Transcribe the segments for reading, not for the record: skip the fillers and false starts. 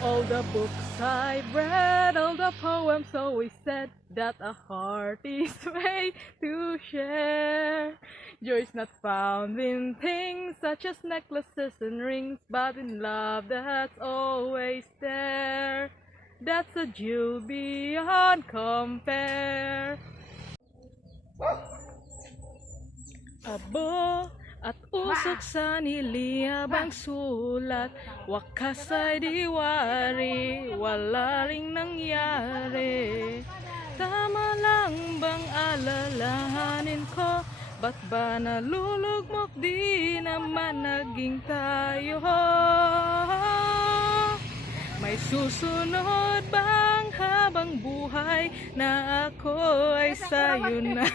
All the books I've read, all the poems always said that a heart is made to share. Joy is not found in things such as necklaces and rings, but in love that's always there. That's a jewel beyond compare. Abo at usok sa niliyabang sulat, wakas ay diwari, wala ring nangyari. Tama lang bang alalahanin ko? Ba't ba nalulugmok, di naman naging tayo? May susunod bang habang buhay na ako ay sa'yo na?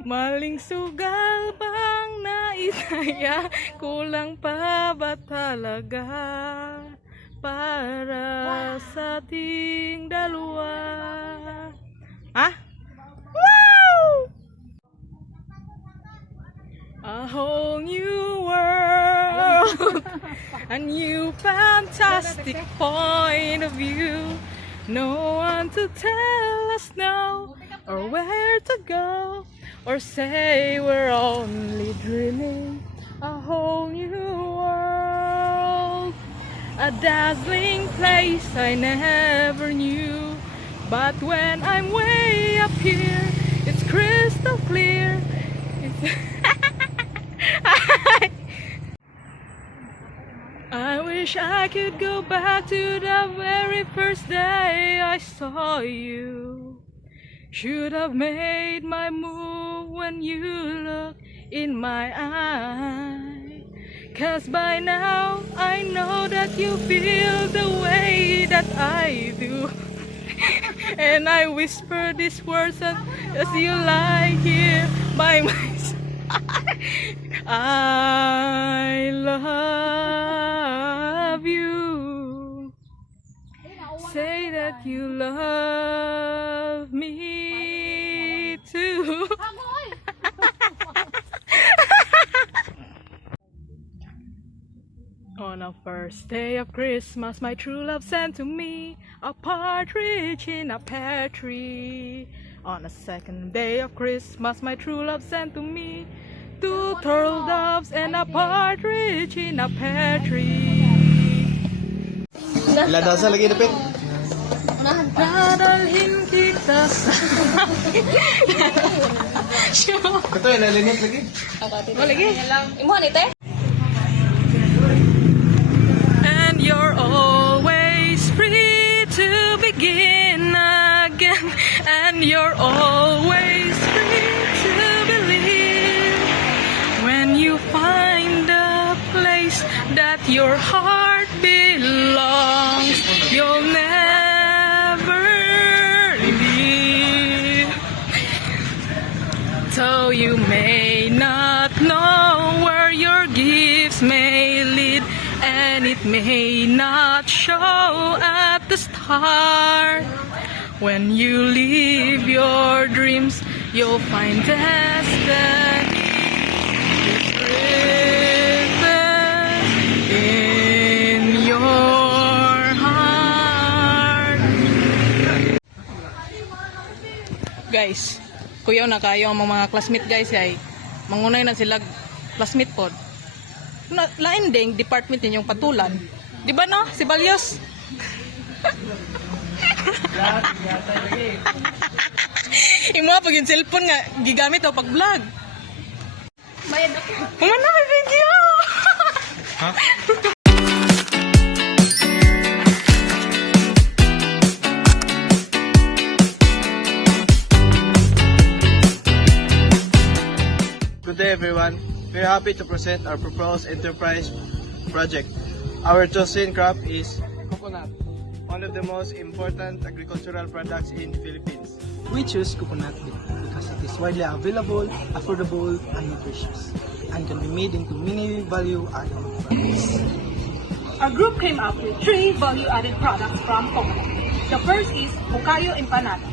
Maling sugal bang naisaya? Kulang pa ba talaga para sa ating dalawa? Ha? Wow! A whole new world, a new fantastic point of view. No one to tell us no, or where to go, or say we're only dreaming. A whole new world, a dazzling place I never knew. But when I'm way up here, it's crystal clear. I wish I could go back to the very first day I saw you. Should have made my move when you look in my eye. 'Cause by now I know that you feel the way that I do. And I whisper these words as you lie here by my side. I love you. Say that you love me too. On a first day of Christmas, my true love sent to me a partridge in a pear tree. On the second day of Christmas, my true love sent to me 2 turtle doves and a partridge in a pear tree. Ilan daw sa lagi dapit? Dadalhin kita sa... Ito yung nalinit lagi. Mo lagi? Imo nite? And you're always free to begin again. And you're always free to believe. When you find a place that your heart belongs, you'll never leave. So you may not know where your gifts may lead, and it may not show at the start. When you live your dreams, you'll find destiny is written in your heart. Guys, kuyaw na kayo ang mga classmate guys ay mangunay na sila classmate pod. Lain ding department ninyong patulan. Di ba no? Si Balyos? Imo pag yung cellphone nga gigamit o pag vlog. Bayad ako. Kumana may video. Ha? Good day everyone. We're happy to present our proposed enterprise project. Our chosen crop is coconut, one of the most important agricultural products in Philippines. We choose coconut because it is widely available, affordable, and nutritious, and can be made into many value-added products. Our group came up with 3 value-added products from coconut. The first is Bukayo Empanada,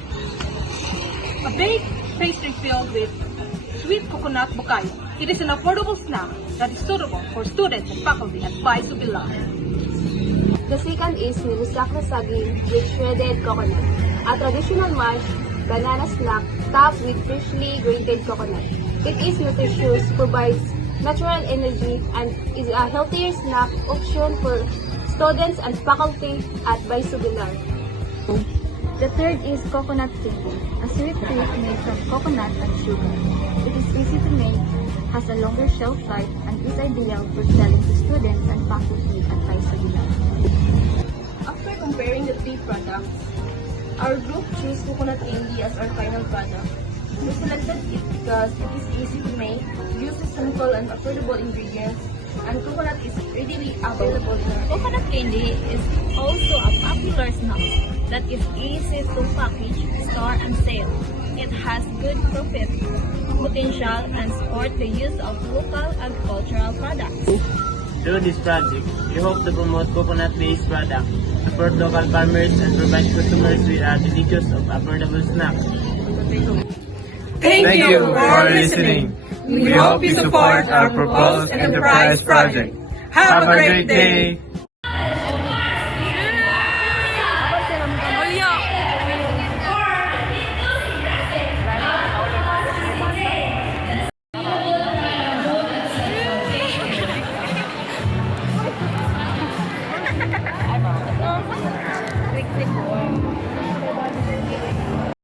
a baked pastry filled with sweet coconut bukayo. It is an affordable snack that is suitable for students and faculty at Pai Subilac. The second is nilusak na saging with shredded coconut, a traditional mash banana snack topped with freshly grated coconut. It is nutritious, provides natural energy, and is a healthier snack option for students and faculty at Baisubilar. The third is coconut candy, a sweet treat made from coconut and sugar. It is easy to make, has a longer shelf life, and is ideal for selling to students and faculty at Baisubilar. After comparing the three products, our group chose coconut candy as our final product. We selected it because it is easy to make, uses simple and affordable ingredients, and coconut is readily available. Coconut candy is also a popular snack that is easy to package, store, and sell. It has good profit potential and support the use of local agricultural products. Through this project, we hope to promote coconut-based products, support local farmers, and provide customers with a delicious and affordable snack. Thank you for listening. We hope you support our proposed enterprise project. Have a great day.